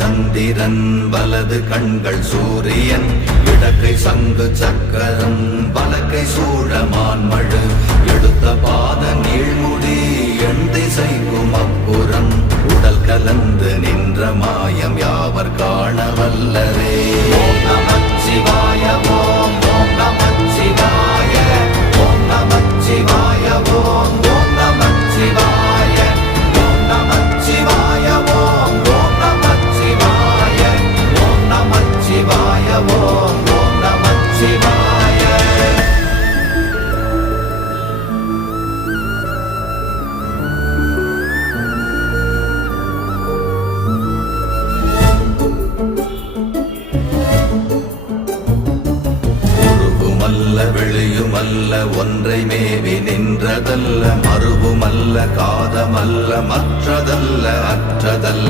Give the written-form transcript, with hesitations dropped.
சந்திரன் வலது கண்கள் சூரியன் இடக்கை சங்கு சக்கரம் வலக்கை சூழமான்மழு எடுத்த பாத நீழ்முடி எண் திசைக்கும் அப்புறம் உடல் கலந்து நின்ற மாயம் யாவர் காண வல்லரே. ஓம் நமச்சிவாய ஓம் ஓம் நமச்சிவாய ஓம் நமச்சிவாய ஓம் ஓம் நமச்சிவாய ஓம் நமச்சிவாய ஓம் ஓம் நமச்சிவாய ஓம் நமச்சிவாய ஓம் ஓம் நமச்சிவாய. வெளியுமல்ல ஒன்றை மேவி நின்றதல்ல மறுவுமல்ல காதமல்ல மற்றதல்ல அற்றதல்ல